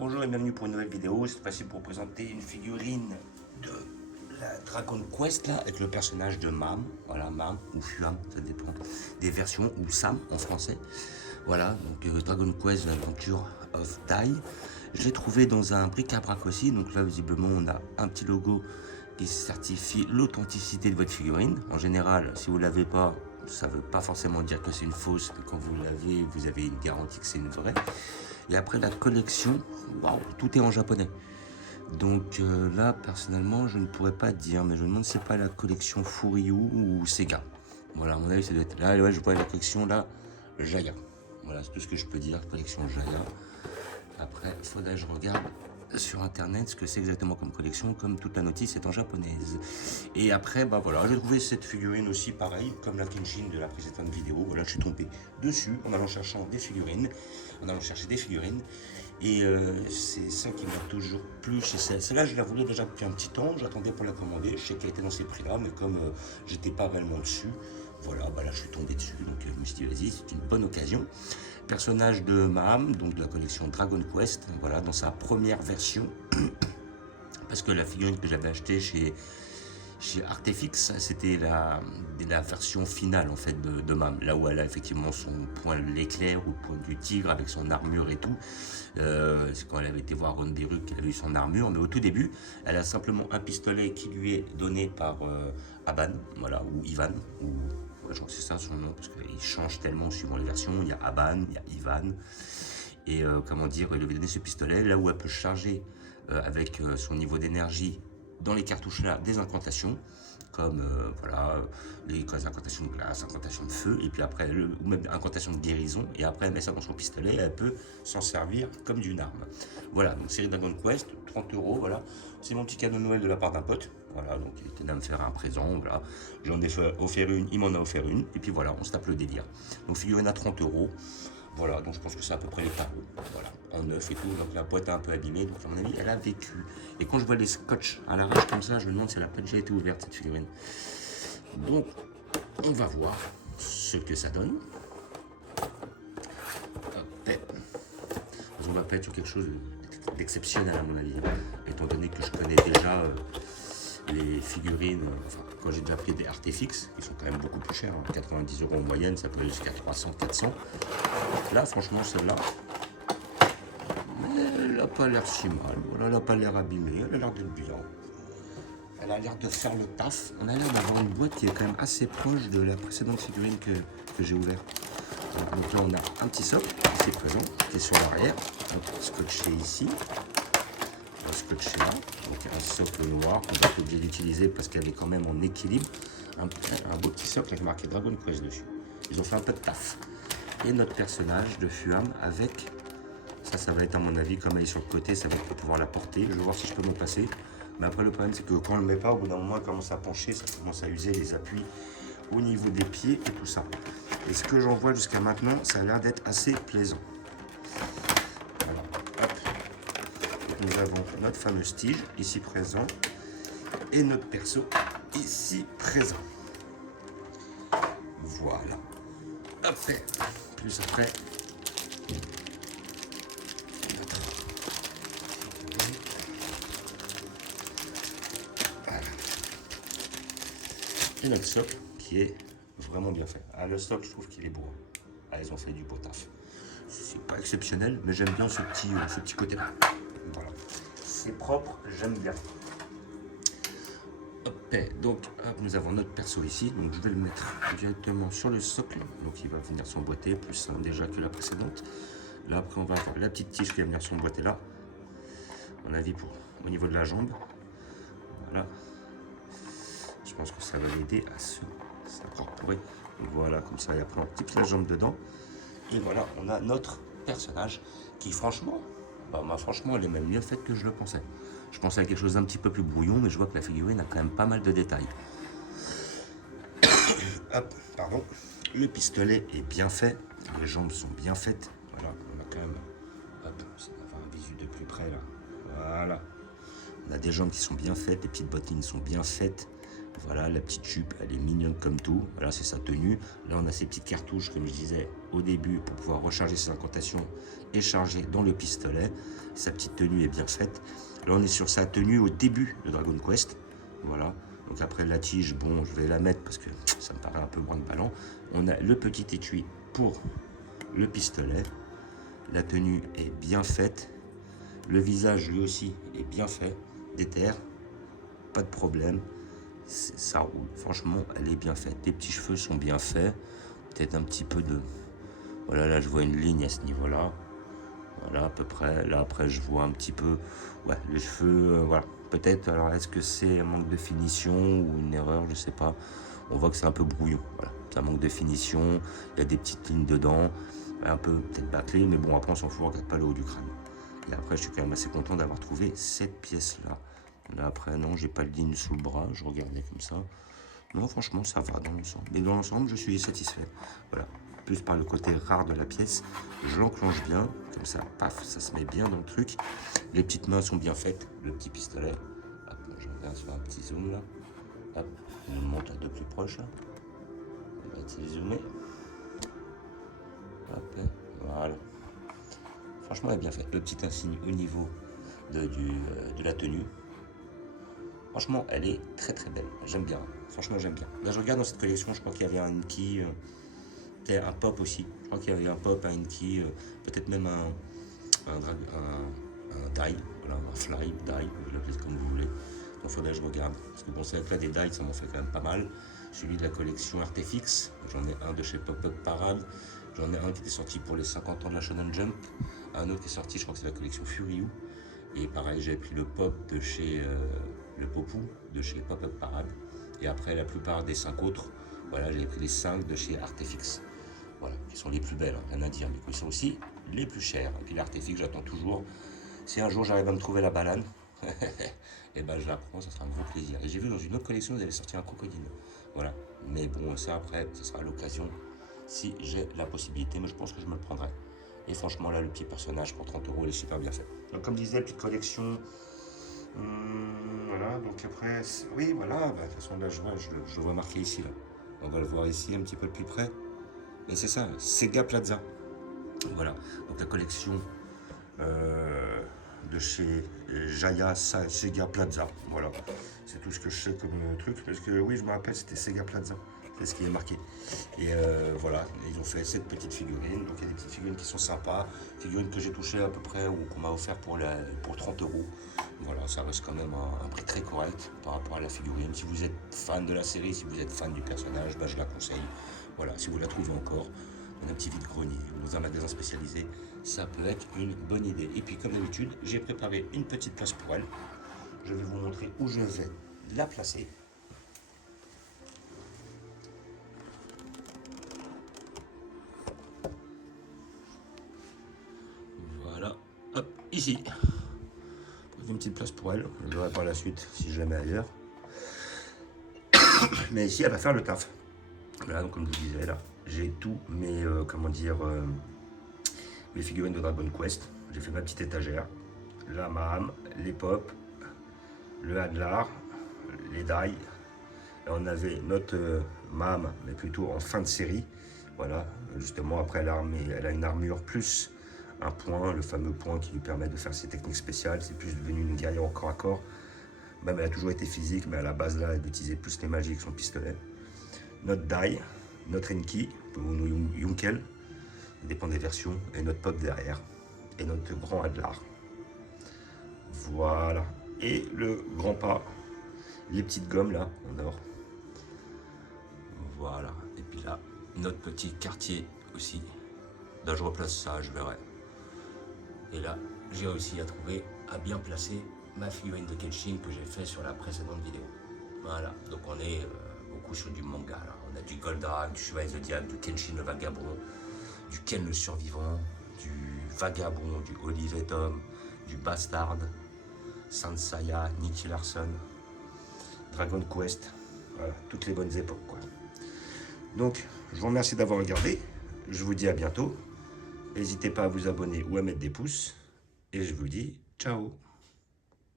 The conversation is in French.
Bonjour et bienvenue pour une nouvelle vidéo. Cette fois-ci pour présenter une figurine de la Dragon Quest là, avec le personnage de Mam. Voilà, Mam ou Fuam, ça dépend des versions, ou Sam en français. Voilà, donc Dragon Quest, l'Adventure of Die. Je l'ai trouvé dans un bric-à-brac aussi. Donc là, visiblement, on a un petit logo qui certifie l'authenticité de votre figurine. En général, si vous ne l'avez pas, ça ne veut pas forcément dire que c'est une fausse, mais quand vous l'avez, vous avez une garantie que c'est une vraie. Et après la collection, waouh, tout est en japonais. Donc là, personnellement, je ne pourrais pas dire, mais je me demande si c'est pas la collection Furyu ou Sega. Voilà, à mon avis, ça doit être là. Ouais, je vois la collection là, Jaya. Voilà, c'est tout ce que je peux dire, collection Jaya. Après, il faudrait que je regarde sur internet ce que c'est exactement comme collection, comme toute la notice est en japonaise. Et après, bah voilà, j'ai trouvé cette figurine aussi pareil, comme la Kenshin de la précédente vidéo. Voilà, je suis tombé dessus en allant chercher des figurines, Et c'est ça qui m'a toujours plu chez celle-là. Je la voulais déjà depuis un petit temps, j'attendais pour la commander. Je sais qu'elle était dans ces prix-là, mais comme j'étais pas réellement dessus, voilà, bah là je suis tombé dessus, donc je me suis dit vas-y, c'est une bonne occasion. Personnage de Maham, donc de la collection Dragon Quest, voilà, dans sa première version, parce que la figurine que j'avais achetée chez Artefix, c'était la version finale en fait de Mam, là où elle a effectivement son point l'éclair ou le point du tigre avec son armure et tout. C'est quand elle avait été voir Ron Deruk qu'elle avait eu son armure, mais au tout début, elle a simplement un pistolet qui lui est donné par Aban, voilà, ou Ivan, ou je crois que c'est ça son nom, parce qu'il change tellement suivant les versions. Il y a Aban, il y a Ivan, et comment dire, il lui avait donné ce pistolet, là où elle peut charger avec son niveau d'énergie dans les cartouches là des incantations, comme voilà, les incantations de glace, incantations de feu, et puis après, ou même incantations de guérison, et après elle met ça dans son pistolet, elle peut s'en servir comme d'une arme. Voilà, donc série Dragon Quest, 30 €, voilà, c'est mon petit cadeau de Noël de la part d'un pote, voilà, donc il était là me faire un présent, voilà, j'en ai offert une, il m'en a offert une, et puis voilà, on se tape le délire. Donc figurine à 30 €. Voilà, donc je pense que c'est à peu près les tarots, voilà, en neuf et tout, donc la boîte est un peu abîmée, donc à mon avis, elle a vécu. Et quand je vois les scotch à l'arrache comme ça, je me demande si elle n'a pas déjà été ouverte, cette figurine. Donc, on va voir ce que ça donne. On va pas être sur quelque chose d'exceptionnel à mon avis, étant donné que je connais déjà les figurines, enfin, quand j'ai déjà pris des Artefix, qui sont quand même beaucoup plus chers, hein, 90 € en moyenne, ça peut aller jusqu'à 300, 400. Là, franchement, celle-là, elle n'a pas l'air si mal, voilà, elle n'a pas l'air abîmée, elle a l'air d'être bien. Elle a l'air de faire le taf. On a l'air d'avoir une boîte qui est quand même assez proche de la précédente figurine que j'ai ouverte. Donc là, on a un petit socle qui est présent, qui est sur l'arrière, donc scotché ici. Scotché là, donc un socle noir qu'on va être obligé d'utiliser parce qu'elle est quand même en équilibre. Un beau petit socle avec marqué Dragon Quest dessus. Ils ont fait un peu de taf. Et notre personnage de Fuam avec, ça va être à mon avis, comme elle est sur le côté, ça va être pour pouvoir la porter. Je vais voir si je peux m'en passer. Mais après le problème c'est que quand on ne le met pas, au bout d'un moment elle commence à pencher, ça commence à user les appuis au niveau des pieds et tout ça. Et ce que j'en vois jusqu'à maintenant, ça a l'air d'être assez plaisant. Voilà, hop. Nous avons notre fameuse tige ici présent et notre perso ici présent. Voilà. Après, plus après. Voilà. Et notre socle qui est vraiment bien fait. Ah, le socle, je trouve qu'il est beau. Ah, ils ont fait du beau taf. C'est pas exceptionnel, mais j'aime bien ce petit côté-là. Voilà. C'est propre, j'aime bien. Hop, donc hop, nous avons notre perso ici, donc je vais le mettre directement sur le socle, donc il va venir s'emboîter, plus simple déjà que la précédente. Là après on va avoir la petite tige qui va venir s'emboîter là, à mon avis au niveau de la jambe. Voilà. Je pense que ça va l'aider à s'incorporer. Voilà, comme ça, et après on type la jambe dedans. Et voilà, on a notre personnage qui franchement, franchement, elle est même mieux faite que je le pensais. Je pensais à quelque chose d'un petit peu plus brouillon, mais je vois que la figurine a quand même pas mal de détails. Hop, pardon. Le pistolet est bien fait, les jambes sont bien faites. Voilà, on a quand même, hop, ça va faire un visu de plus près là. Voilà. On a des jambes qui sont bien faites, les petites bottines sont bien faites. Voilà, la petite jupe, elle est mignonne comme tout. Voilà, c'est sa tenue. Là, on a ces petites cartouches, comme je disais au début, pour pouvoir recharger ses incantations et charger dans le pistolet. Sa petite tenue est bien faite. Là, on est sur sa tenue au début de Dragon Quest. Voilà. Donc après, la tige, bon, je vais la mettre parce que ça me paraît un peu brinque-ballant. On a le petit étui pour le pistolet. La tenue est bien faite. Le visage, lui aussi, est bien fait. Déter, pas de problème. Ça roule. Franchement, elle est bien faite. Les petits cheveux sont bien faits. Peut-être un petit peu de... Voilà, là, je vois une ligne à ce niveau-là. Voilà, à peu près. Là, après, je vois un petit peu... Ouais, les cheveux, voilà. Peut-être, alors, est-ce que c'est un manque de finition ou une erreur? Je sais pas. On voit que c'est un peu brouillon. Voilà, c'est un manque de finition. Il y a des petites lignes dedans. Un peu, peut-être bâclé, mais bon, après, on s'en fout. On regarde pas le haut du crâne. Et après, je suis quand même assez content d'avoir trouvé cette pièce-là. Là, après, non, j'ai pas le ligne sous le bras. Je regardais comme ça. Non, franchement, ça va dans l'ensemble. Mais dans l'ensemble, je suis satisfait. Voilà. Plus par le côté rare de la pièce. Je l'enclenche bien. Comme ça, paf, ça se met bien dans le truc. Les petites mains sont bien faites. Le petit pistolet. Hop, je regarde sur un petit zoom là. Hop, on le monte de plus proche. Là. On va essayer de zoomer. Hop, voilà. Franchement, elle est bien faite. Le petit insigne au niveau de la tenue. Franchement, elle est très très belle. J'aime bien. Franchement, j'aime bien. Là, je regarde dans cette collection, je crois qu'il y avait un Inky, peut-être un pop aussi. Je crois qu'il y avait un pop, un Inky, peut-être même un die, voilà, un fly, die, vous l'appelez comme vous voulez. Donc, il faudrait que je regarde. Parce que bon, c'est vrai que là, des dies, ça m'en fait quand même pas mal. Celui de la collection Artefix, j'en ai un de chez Pop-Up Parade. J'en ai un qui était sorti pour les 50 ans de la Shonen Jump. Un autre qui est sorti, je crois que c'est la collection Furyu. Et pareil, j'ai pris le pop de chez le Popou, de chez Pop-Up Parade. Et après, la plupart des 5 autres, voilà, j'ai pris les 5 de chez Artefix. Voilà, qui sont les plus belles, hein, rien à dire, mais qui sont aussi les plus chères. Et puis l'Artefix, j'attends toujours. Si un jour j'arrive à me trouver la banane, et ben je la prends, ça sera un gros plaisir. Et j'ai vu dans une autre collection, vous avez sorti un crocodile. Voilà, mais bon, ça après, ça sera l'occasion si j'ai la possibilité, mais je pense que je me le prendrai. Et franchement, là, le petit personnage pour 30 €, il est super bien fait. Donc, comme disait, petite collection. Voilà, donc après, oui, voilà, bah, de toute façon, là, je le vois marqué ici. Là. On va le voir ici, un petit peu plus près. Et c'est ça, Sega Plaza. Voilà, donc la collection de chez Jaya Sega Plaza. Voilà, c'est tout ce que je sais comme truc. Parce que oui, je me rappelle, c'était Sega Plaza. C'est ce qui est marqué. Et voilà, ils ont fait cette petite figurine. Donc il y a des petites figurines qui sont sympas. Figurines que j'ai touchées à peu près ou qu'on m'a offert pour 30 €. Voilà, ça reste quand même un prix très correct par rapport à la figurine. Si vous êtes fan de la série, si vous êtes fan du personnage, bah, je la conseille. Voilà, si vous la trouvez encore dans un petit vide-grenier ou dans un magasin spécialisé, ça peut être une bonne idée. Et puis comme d'habitude, j'ai préparé une petite place pour elle. Je vais vous montrer où je vais la placer. Voilà, hop, ici. Une petite place pour elle, je verrai par la suite si je la mets ailleurs. Mais ici, elle va faire le taf. Voilà, donc comme je vous disais, là, j'ai tous mes, mes figurines de Dragon Quest. J'ai fait ma petite étagère. La Maham, les Pop, le Hadlar, les Die. Et on avait notre Maham, mais plutôt en fin de série. Voilà, justement, après elle a une armure plus un point, le fameux point qui lui permet de faire ses techniques spéciales. C'est plus devenu une guerrière au corps à corps. Même elle a toujours été physique, mais à la base là, elle utilisait plus les magies avec son pistolet. Notre Die, notre Enki, ou Yunkel, ça dépend des versions, et notre Pop derrière, et notre grand Hadlar. Voilà. Et le grand pas, les petites gommes là, en or. Voilà. Et puis là, notre petit quartier aussi. Là, je replace ça, je verrai. Et là, j'ai réussi à trouver, à bien placer ma figurine de Kenshin que j'ai fait sur la précédente vidéo. Voilà, donc on est beaucoup sur du manga. Là. On a du Goldrake, du Chevalier Zodiac, du Kenshin le Vagabond, du Ken le Survivant, du Vagabond, du Olive Tom, du Bastard, Sansaya, Nicky Larson, Dragon Quest, voilà, toutes les bonnes époques quoi. Donc, je vous remercie d'avoir regardé, je vous dis à bientôt. N'hésitez pas à vous abonner ou à mettre des pouces. Et je vous dis ciao.